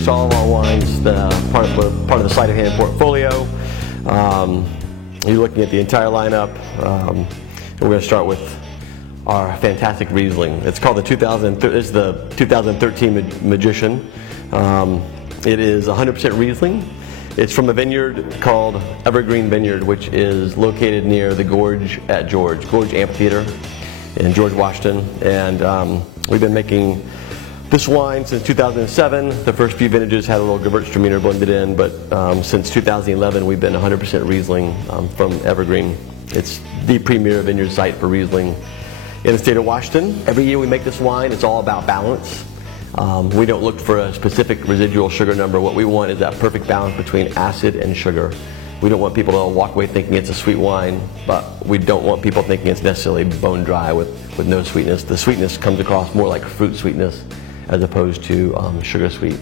produce all of our wines, part of the sleight of hand portfolio. You're looking at the entire lineup. We're going to start with our fantastic Riesling. It's called the 2013 Magician. It is 100% Riesling. It's from a vineyard called Evergreen Vineyard, which is located near the Gorge at Gorge Amphitheater in George Washington. And we've been making this wine since 2007. The first few vintages had a little Gewürztraminer blended in, but since 2011 we've been 100% Riesling from Evergreen. It's the premier vineyard site for Riesling in the state of Washington. Every year we make this wine. It's all about balance. We don't look for a specific residual sugar number. What we want is that perfect balance between acid and sugar. We don't want people to walk away thinking it's a sweet wine, but we don't want people thinking it's necessarily bone dry with no sweetness. The sweetness comes across more like fruit sweetness as opposed to sugar sweet.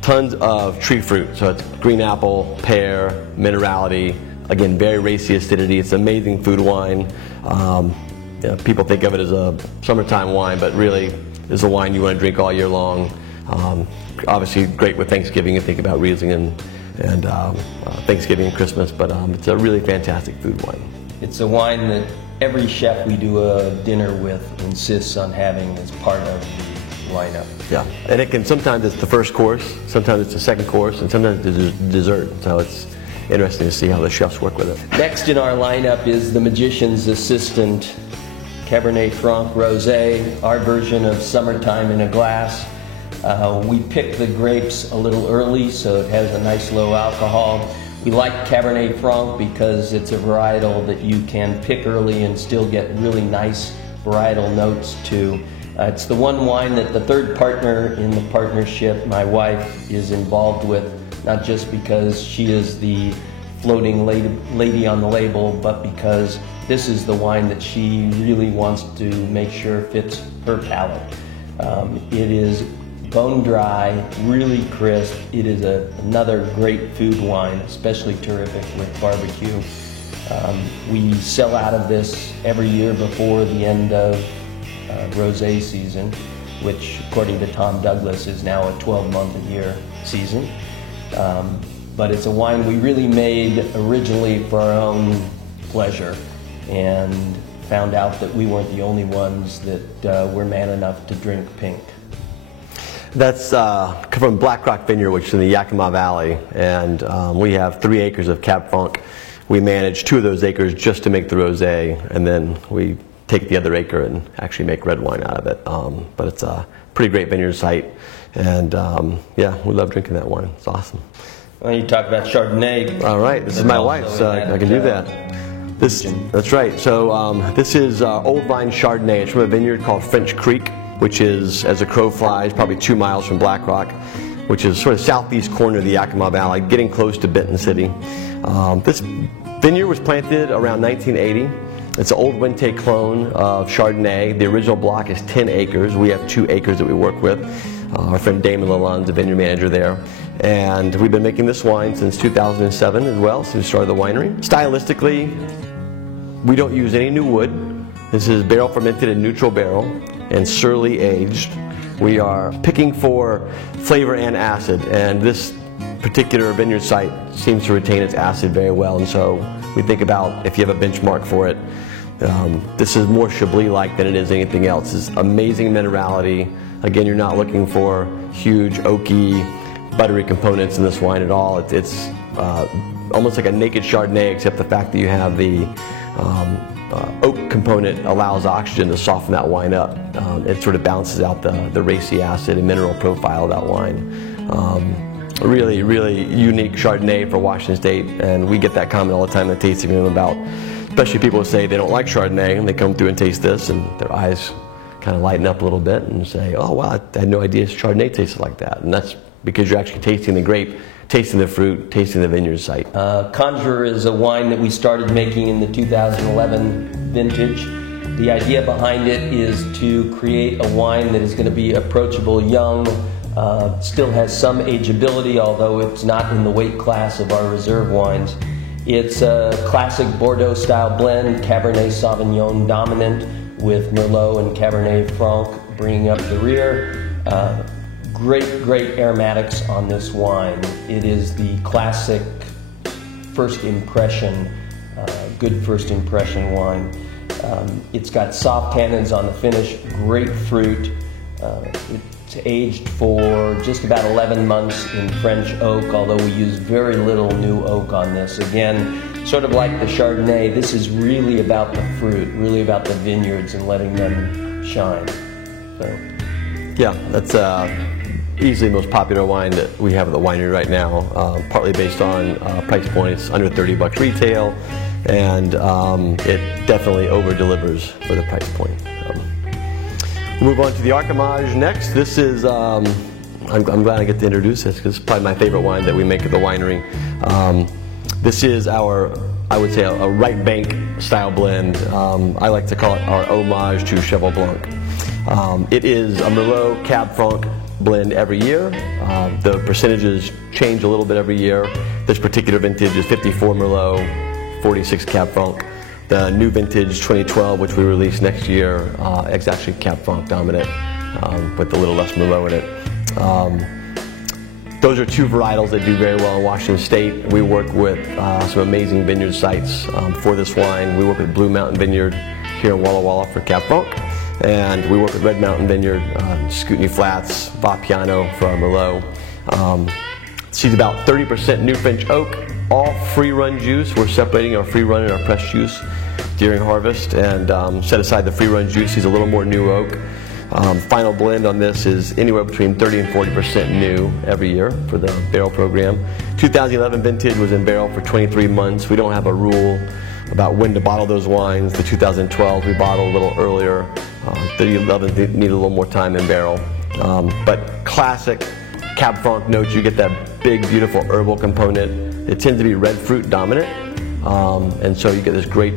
Tons of tree fruit, so it's green apple, pear, minerality. Again, very racy acidity. It's amazing food wine. People think of it as a summertime wine, but really it's a wine you want to drink all year long. Obviously great with Thanksgiving. You think about Riesling and Thanksgiving and Christmas, but it's a really fantastic food wine. It's a wine that every chef we do a dinner with insists on having as part of the lineup. Yeah, and it can, sometimes it's the first course, sometimes it's the second course, and sometimes it's dessert. So it's interesting to see how the chefs work with it. Next in our lineup is the Magician's Assistant Cabernet Franc Rosé, our version of Summertime in a Glass. We picked the grapes a little early, so it has a nice low alcohol. We like Cabernet Franc because it's a varietal that you can pick early and still get really nice varietal notes to. It's the one wine that the third partner in the partnership, my wife, is involved with, not just because she is the floating lady on the label, but because this is the wine that she really wants to make sure fits her palate. It is bone dry, really crisp. It is another great food wine, especially terrific with barbecue. We sell out of this every year before the end of rosé season, which according to Tom Douglas is now a 12-month-a-year season. But it's a wine we really made originally for our own pleasure, and found out that we weren't the only ones that were man enough to drink pink. That's from Black Rock Vineyard, which is in the Yakima Valley, and we have 3 acres of Cab Franc. We manage 2 of those acres just to make the rosé, and then we take the other acre and actually make red wine out of it. But it's a pretty great vineyard site, and yeah, we love drinking that wine. It's awesome. Well, you talk about Chardonnay. All right, this is my wife, so I can do that. That's right. So this is Old Vine Chardonnay. It's from a vineyard called French Creek, which is, as a crow flies, probably 2 miles from Black Rock, which is sort of southeast corner of the Yakima Valley, getting close to Benton City. This vineyard was planted around 1980. It's an old Wente clone of Chardonnay. The original block is 10 acres. We have 2 acres that we work with. Our friend Damon Lalonde is the vineyard manager there. And we've been making this wine since 2007 as well, since we started the winery. Stylistically, we don't use any new wood. This is barrel fermented in neutral barrel and surly aged. We are picking for flavor and acid, and this particular vineyard site seems to retain its acid very well, and so we think about if you have a benchmark for it. This is more Chablis-like than it is anything else. It's amazing minerality. Again, you're not looking for huge oaky, buttery components in this wine at all. It's almost like a naked Chardonnay, except the fact that you have the oak component allows oxygen to soften that wine up. It sort of balances out the racy acid and mineral profile of that wine. Really, really unique Chardonnay for Washington State, and we get that comment all the time in the tasting room about, especially people who say they don't like Chardonnay, and they come through and taste this, and their eyes kind of lighten up a little bit and say, oh wow, I had no idea Chardonnay tasted like that. And that's because you're actually tasting the grape, tasting the fruit, tasting the vineyard site. Conjurer is a wine that we started making in the 2011 vintage. The idea behind it is to create a wine that is going to be approachable young, still has some ageability, although it's not in the weight class of our reserve wines. It's a classic Bordeaux style blend, Cabernet Sauvignon dominant, with Merlot and Cabernet Franc bringing up the rear. great aromatics on this wine. It is the classic first impression, good first impression wine. It's got soft tannins on the finish, great fruit. It's aged for just about 11 months in French oak, although we use very little new oak on this. Again, sort of like the Chardonnay, this is really about the fruit, really about the vineyards and letting them shine. So. Yeah, that's easily the most popular wine that we have at the winery right now, partly based on price points, under $30 retail, and it definitely over-delivers for the price point. We'll move on to the Archimage next. This is, I'm glad I get to introduce this because it's probably my favorite wine that we make at the winery. This is our, I would say, a right bank style blend. I like to call it our homage to Cheval Blanc. It is a Merlot Cab Franc blend every year. The percentages change a little bit every year. This particular vintage is 54 Merlot, 46 Cab Franc. The new vintage 2012, which we release next year, is actually Cab Franc dominant with a little less Merlot in it. Those are two varietals that do very well in Washington State. We work with some amazing vineyard sites for this wine. We work with Blue Mountain Vineyard here in Walla Walla for Cab Franc. And we work with Red Mountain Vineyard, Scootney Flats, Vapiano for our Merlot. It's about 30% new French oak, all free run juice. We're separating our free run and our pressed juice during harvest, and set aside the free run juice. He's a little more new oak. Final blend on this is anywhere between 30 and 40% new every year for the barrel program. 2011 vintage was in barrel for 23 months. We don't have a rule about when to bottle those wines. The 2012 we bottled a little earlier. The 11 need a little more time in barrel. But classic Cab Franc notes, you get that big, beautiful herbal component. It tends to be red fruit dominant, and so you get this great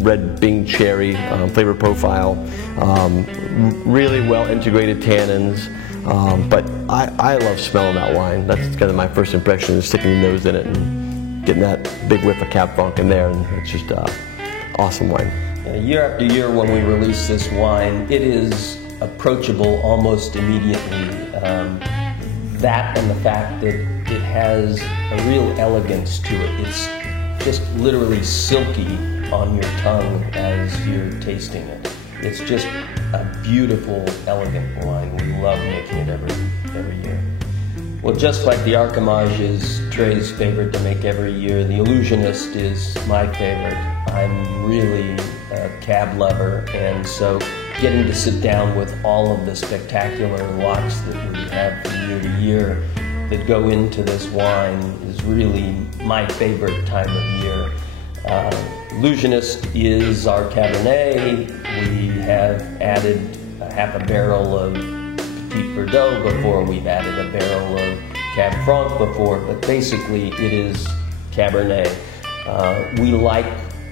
red Bing cherry flavor profile. Really well integrated tannins, but I love smelling that wine. That's kind of my first impression, is sticking your nose in it and getting that big whiff of Cab Franc in there, and it's just awesome wine. Year after year when we release this wine, it is approachable almost immediately. That and the fact that it has a real elegance to it. It's just literally silky on your tongue as you're tasting it. It's just a beautiful, elegant wine. We love making it every year. Well, just like the Archimage is Trey's favorite to make every year, the Illusionist is my favorite. I'm really a cab lover, and so getting to sit down with all of the spectacular lots that we have from year to year that go into this wine is really my favorite time of year. Illusionist is our Cabernet. We have added half a barrel of Petit Verdot before. We've added a barrel of Cab Franc before, but basically it is Cabernet. We like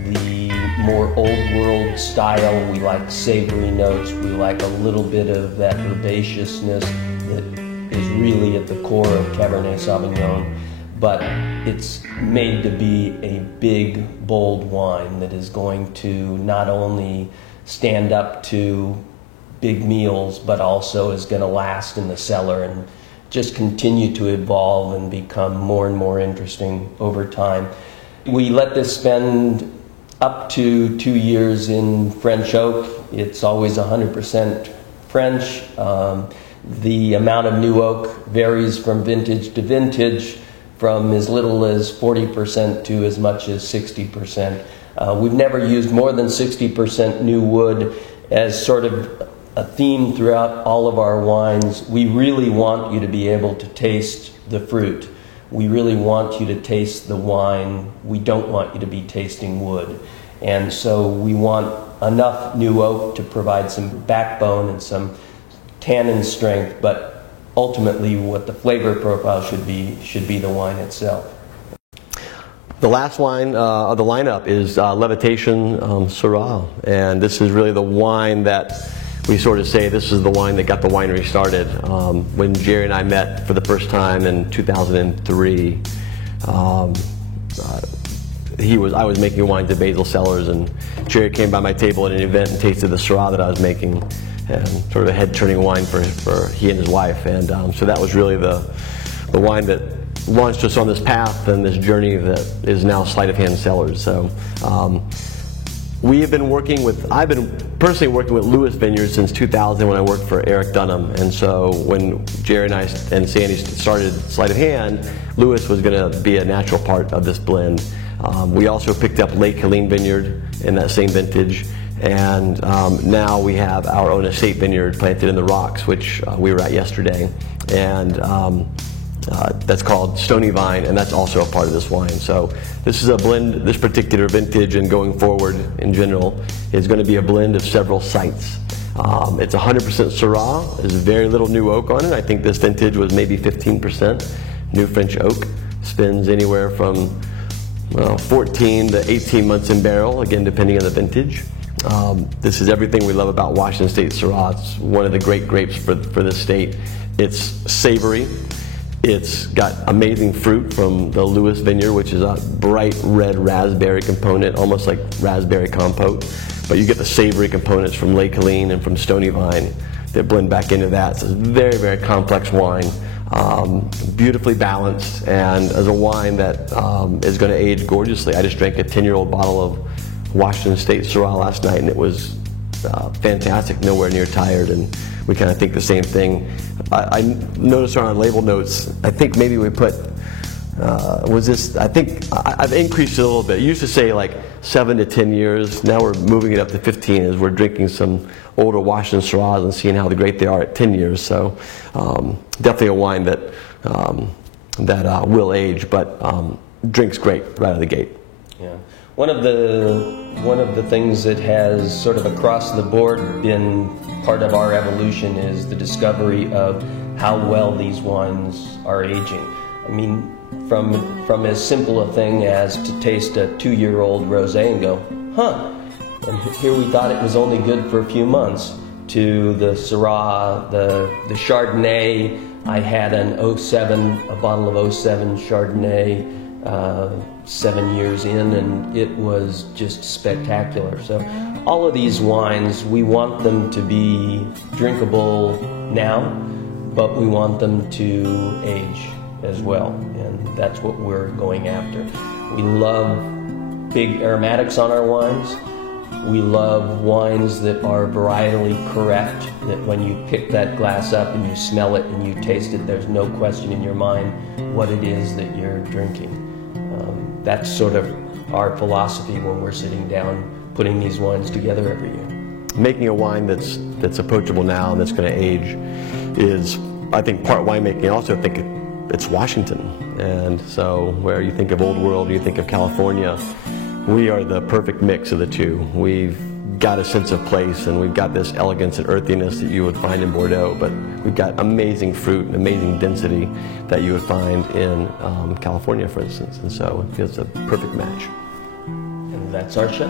the more old world style. We like savory notes. We like a little bit of that herbaceousness that is really at the core of Cabernet Sauvignon. But it's made to be a big, bold wine that is going to not only stand up to big meals, but also is going to last in the cellar and just continue to evolve and become more and more interesting over time. We let this spend up to 2 years in French oak. It's always 100% French. The amount of new oak varies from vintage to vintage, from as little as 40% to as much as 60%. We've never used more than 60% new wood as sort of a theme throughout all of our wines. We really want you to be able to taste the fruit. We really want you to taste the wine. We don't want you to be tasting wood. And so we want enough new oak to provide some backbone and some tannin strength, but ultimately what the flavor profile should be the wine itself. The last wine of the lineup is Levitation Syrah, and this is really the wine that we sort of say this is the wine that got the winery started. When Jerry and I met for the first time in 2003, I was making wines at Basil Cellars, and Jerry came by my table at an event and tasted the Syrah that I was making, and sort of a head-turning wine for he and his wife. And so that was really the wine that launched us on this path and this journey that is now Sleight of Hand Cellars. So we have been working with, I've been personally working with Lewis Vineyards since 2000 when I worked for Eric Dunham. And so when Jerry and I and Sandy started Sleight of Hand, Lewis was going to be a natural part of this blend. We also picked up Lake Helene Vineyard in that same vintage. And now we have our own estate vineyard planted in the rocks, which we were at yesterday. And that's called Stony Vine, and that's also a part of this wine. So this is a blend, this particular vintage and going forward in general is going to be a blend of several sites. It's 100% Syrah. There's very little new oak on it. I think this vintage was maybe 15% new French oak. Spends anywhere from 14 to 18 months in barrel, again depending on the vintage. This is everything we love about Washington State Syrah. It's one of the great grapes for this state. It's savory. It's got amazing fruit from the Lewis Vineyard, which is a bright red raspberry component, almost like raspberry compote. But you get the savory components from Lake Helene and from Stony Vine that blend back into that. So it's a very, very complex wine, beautifully balanced, and as a wine that is going to age gorgeously. I just drank a 10-year-old bottle of Washington State Syrah last night, and it was fantastic, nowhere near tired, and we kind of think the same thing. I noticed on our label notes, I think maybe we put, I think I've increased it a little bit. It used to say like 7 to 10 years. Now we're moving it up to 15 as we're drinking some older Washington Syrahs and seeing how great they are at 10 years. So definitely a wine that will age, but drinks great right out of the gate. Yeah. One of the things that has sort of across the board been part of our evolution is the discovery of how well these wines are aging. I mean, from as simple a thing as to taste a 2-year-old rosé and go, huh, and here we thought it was only good for a few months, to the Syrah, the Chardonnay. I had a bottle of 07 Chardonnay 7 years in, and it was just spectacular. So all of these wines, we want them to be drinkable now, but we want them to age as well, and that's what we're going after. We love big aromatics on our wines. We love wines that are varietally correct, that when you pick that glass up and you smell it and you taste it, there's no question in your mind what it is that you're drinking. That's sort of our philosophy when we're sitting down putting these wines together every year. Making a wine that's approachable now and that's going to age is, I think, part winemaking. I also think it's Washington. And so where you think of Old World, you think of California, we are the perfect mix of the two. We've got a sense of place, and we've got this elegance and earthiness that you would find in Bordeaux, but we've got amazing fruit and amazing density that you would find in California, for instance. And so it's a perfect match. And that's our show.